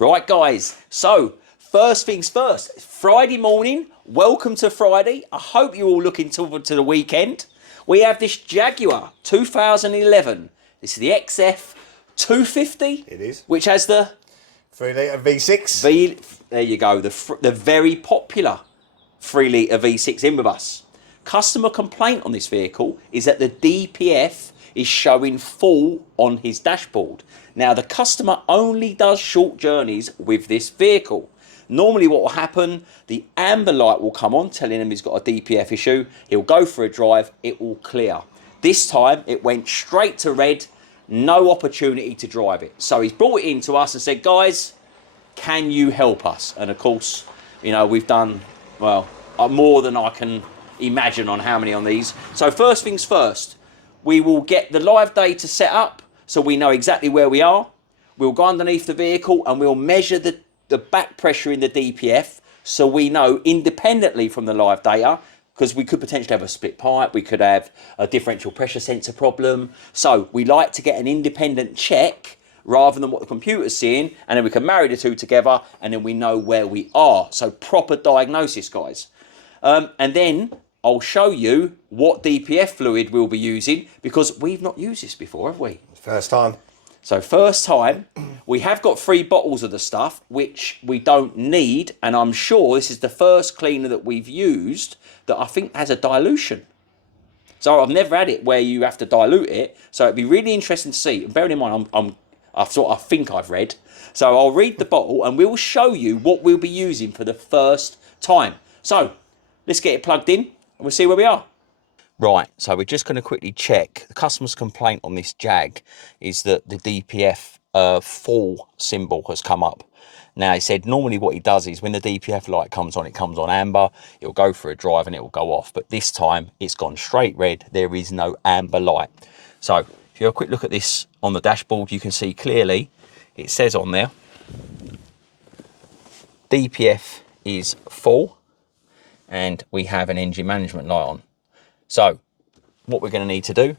Right guys, so first things first, Friday morning, welcome to Friday. I hope you're all looking forward to the weekend. We have this Jaguar 2011. This is the XF 250. It is. Which has the 3-litre V6. There you go, the very popular 3-litre V6 in with us. Customer complaint on this vehicle is that the DPF is showing full on his dashboard. Now the customer only does short journeys with this vehicle. Normally what will happen, the amber light will come on telling him he's got a DPF issue. He'll go for a drive, it will clear. This time it went straight to red, no opportunity to drive it. So he's brought it in to us and said, guys, can you help us? And of course, you know, we've done, well, more than I can imagine on how many on these. So first things first, we will get the live data set up so we know exactly where we are. We'll go underneath the vehicle and we'll measure the back pressure in the DPF so we know independently from the live data, because we could potentially have a split pipe, we could have a differential pressure sensor problem. So we like to get an independent check rather than what the computer's seeing, and then we can marry the two together and then we know where we are. So proper diagnosis, guys. And then I'll show you what DPF fluid we'll be using, because we've not used this before, have we? First time. So first time. We have got 3 bottles of the stuff, which we don't need, and I'm sure this is the first cleaner that we've used that I think has a dilution. So I've never had it where you have to dilute it, so it'd be really interesting to see. Bearing in mind, I think I've read. So I'll read the bottle and we'll show you what we'll be using for the first time. So let's get it plugged in and we'll see where we are. Right, so we're just going to quickly check. The customer's complaint on this Jag is that the DPF full symbol has come up. Now, he said normally what he does is when the DPF light comes on, it comes on amber, it'll go for a drive and it will go off. But this time it's gone straight red, there is no amber light. So if you have a quick look at this on the dashboard, you can see clearly it says on there, DPF is full and we have an engine management light on. So what we're going to need to do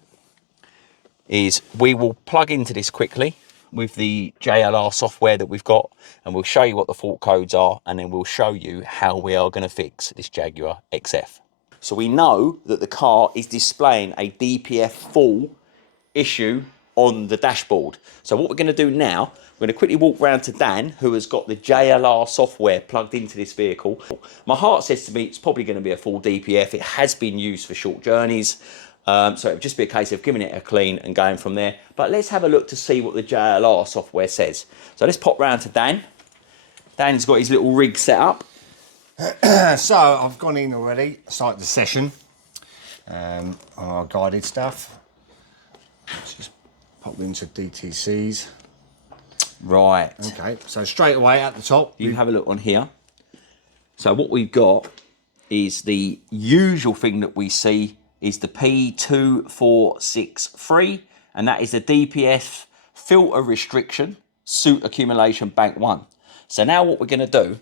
is we will plug into this quickly with the JLR software that we've got, and we'll show you what the fault codes are, and then we'll show you how we are going to fix this Jaguar XF. So we know that the car is displaying a DPF full issue on the dashboard. So what we're going to do now, we're going to quickly walk round to Dan, who has got the JLR software plugged into this vehicle. My heart says to me it's probably going to be a full DPF. It has been used for short journeys. So it would just be a case of giving it a clean and going from there. But let's have a look to see what the JLR software says. So let's pop round to Dan. Dan's got his little rig set up. So I've gone in already, started the session on our guided stuff. Let's just pop into DTCs. Right. Okay, so straight away at the top. You have a look on here. So what we've got is the usual thing that we see is the P2463, and that is the DPF filter restriction, soot accumulation bank 1. So now what we're going to do,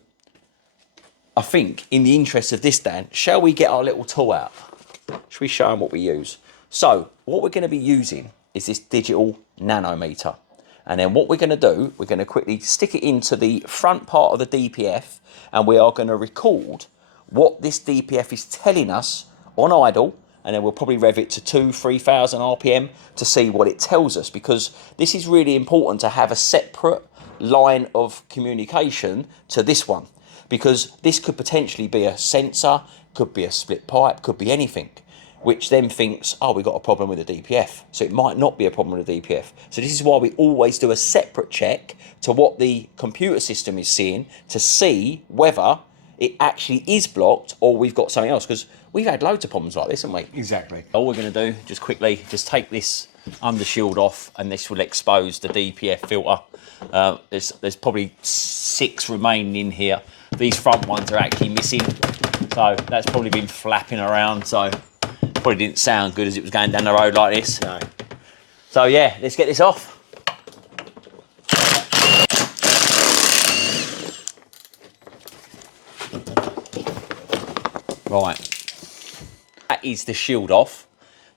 I think in the interest of this, Dan, shall we get our little tool out? Shall we show them what we use? So what we're going to be using is this digital nanometer. And then what we're going to do, we're going to quickly stick it into the front part of the DPF, and we are going to record what this DPF is telling us on idle, and then we'll probably rev it to 2,000-3,000 RPM to see what it tells us, because this is really important to have a separate line of communication to this one, because this could potentially be a sensor, could be a split pipe, could be anything, which then thinks, oh, we've got a problem with the DPF. So it might not be a problem with the DPF. So this is why we always do a separate check to what the computer system is seeing to see whether it actually is blocked or we've got something else, because we've had loads of problems like this, haven't we? Exactly. All we're going to do, just quickly, just take this under shield off, and this will expose the DPF filter. There's probably 6 remaining in here. These front ones are actually missing, so that's probably been flapping around, so probably didn't sound good as it was going down the road like this. No. So yeah, let's get this off. Right, that is the shield off.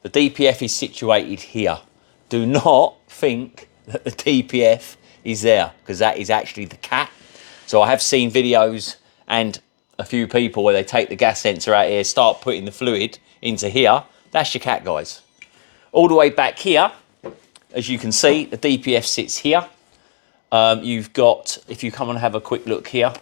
The DPF is situated here. Do not think that the DPF is there, because that is actually the cat. So I have seen videos and a few people where they take the gas sensor out here, start putting the fluid into here. That's your cat, guys. All the way back here, as you can see, the DPF sits here. You've got, if you come and have a quick look here,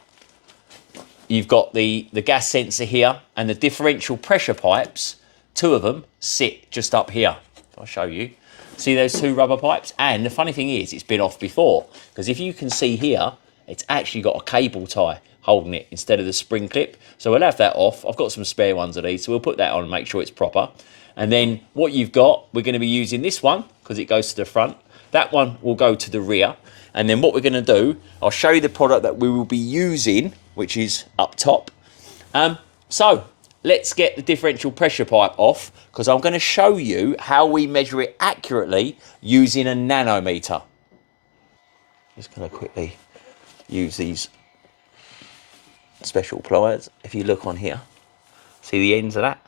you've got the gas sensor here, and the differential pressure pipes, 2 of them, sit just up here. I'll show you. See those 2 rubber pipes? And the funny thing is, it's been off before, because if you can see here, it's actually got a cable tie holding it instead of the spring clip. So we'll have that off. I've got some spare ones of these, so we'll put that on and make sure it's proper. And then what you've got, we're going to be using this one because it goes to the front. That one will go to the rear. And then what we're going to do, I'll show you the product that we will be using, which is up top. So let's get the differential pressure pipe off, because I'm going to show you how we measure it accurately using a nanometer. Just going to quickly use these special pliers. If you look on here, see the ends of that?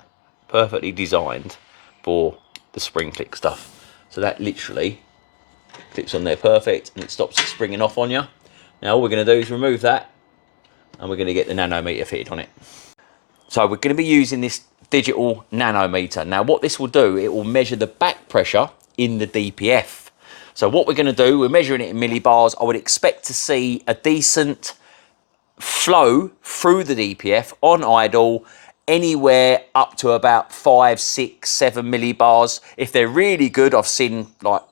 Perfectly designed for the spring clip stuff. So that literally clips on there perfect, and it stops it springing off on you. Now all we're going to do is remove that, and we're going to get the nanometer fitted on it. So we're going to be using this digital nanometer. Now what this will do, it will measure the back pressure in the DPF. So what we're going to do, we're measuring it in millibars. I would expect to see a decent flow through the DPF on idle, anywhere up to about 5, 6, 7 millibars. If they're really good, I've seen like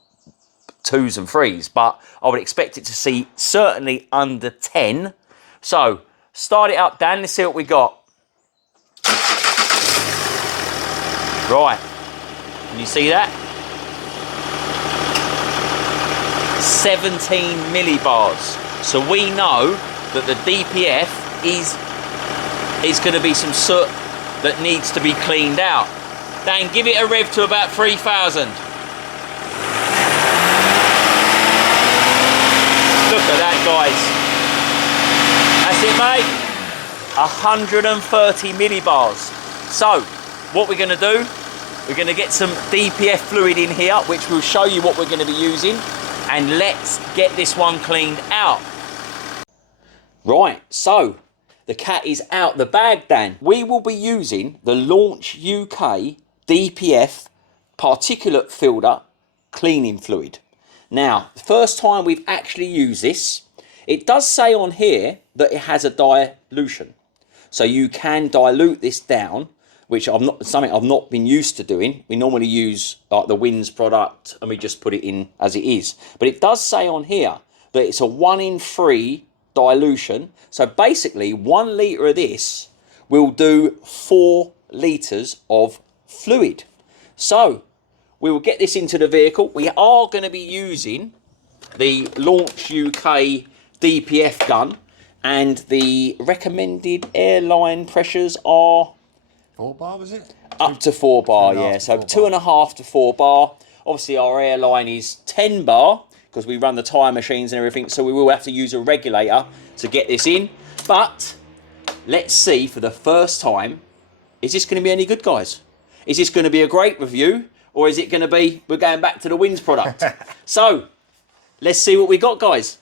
2s and 3s, but I would expect it to see certainly under 10. So start it up, Dan. Let's see what we got. Right, can you see that? 17 millibars. So we know that the DPF is going to be some soot that needs to be cleaned out. Dan, give it a rev to about 3,000. Look at that, guys. That's it, mate. 130 millibars. So, what we're going to do, we're going to get some DPF fluid in here, which will show you what we're going to be using. And let's get this one cleaned out. Right, so the cat is out the bag, Dan. We will be using the Launch UK DPF Particulate Filter Cleaning Fluid. Now, the first time we've actually used this, it does say on here that it has a dilution. So you can dilute this down, which something I've not been used to doing. We normally use like the Wins product and we just put it in as it is. But it does say on here that it's a 1 in 3 dilution. So basically 1 litre of this will do 4 litres of fluid. So we will get this into the vehicle. We are going to be using the Launch UK DPF gun, and the recommended airline pressures are 4 bar, was it? Up to 4 bar, yeah. So 2.5 to 4 bar. Obviously our airline is 10 bar because we run the tyre machines and everything, so we will have to use a regulator to get this in. But let's see for the first time, is this going to be any good, guys? Is this going to be a great review, or is it going to be we're going back to the Wins product? So let's see what we got, guys.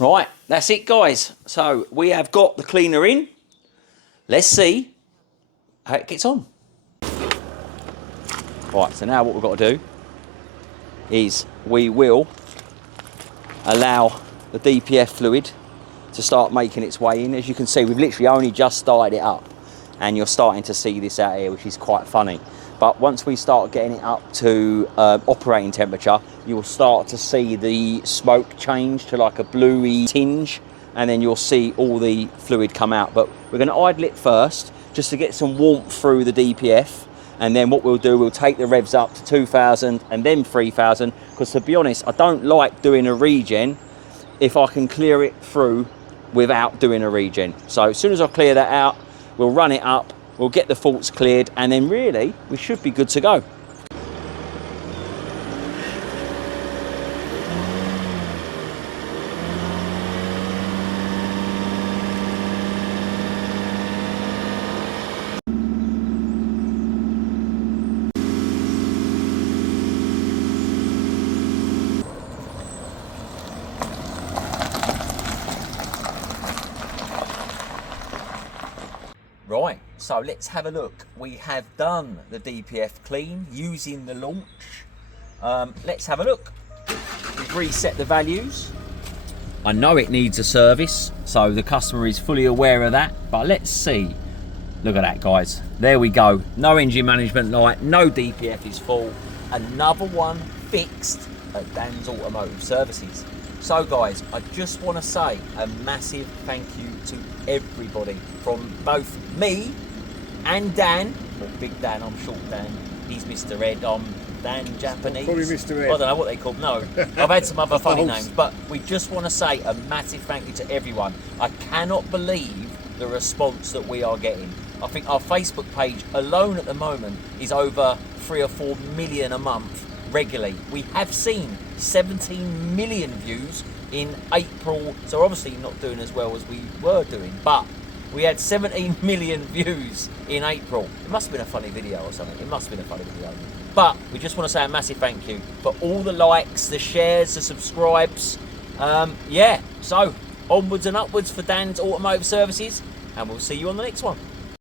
Right, that's it, guys. So we have got the cleaner in. Let's see how it gets on. Right, so now what we've got to do is we will allow the DPF fluid to start making its way in. As you can see, we've literally only just started it up, and you're starting to see this out here, which is quite funny. But once we start getting it up to operating temperature, you'll start to see the smoke change to like a bluey tinge, and then you'll see all the fluid come out. But we're going to idle it first, just to get some warmth through the DPF. And then what we'll do, we'll take the revs up to 2,000 and then 3,000. Because to be honest, I don't like doing a regen if I can clear it through without doing a regen. So as soon as I clear that out, we'll run it up, we'll get the faults cleared, and then really we should be good to go. So let's have a look. We have done the DPF clean using the Launch. Let's have a look. We've reset the values. I know it needs a service, so the customer is fully aware of that, but let's see. Look at that, guys. There we go. No engine management light, no DPF is full. Another one fixed at Dans Automotive Services. So guys, I just want to say a massive thank you to everybody from both me and Dan, or Big Dan, I'm short Dan, he's Mr. Ed, I'm Dan Japanese. Probably Mr. Ed. I don't know what they call him, no. I've had some other funny names, but we just want to say a massive thank you to everyone. I cannot believe the response that we are getting. I think our Facebook page alone at the moment is over 3 or 4 million a month regularly. We have seen 17 million views in April, so obviously not doing as well as we were doing, but we had 17 million views in April. It must have been a funny video or something. It must have been a funny video. But we just want to say a massive thank you for all the likes, the shares, the subscribes. Yeah, so onwards and upwards for Dan's Automotive Services, and we'll see you on the next one.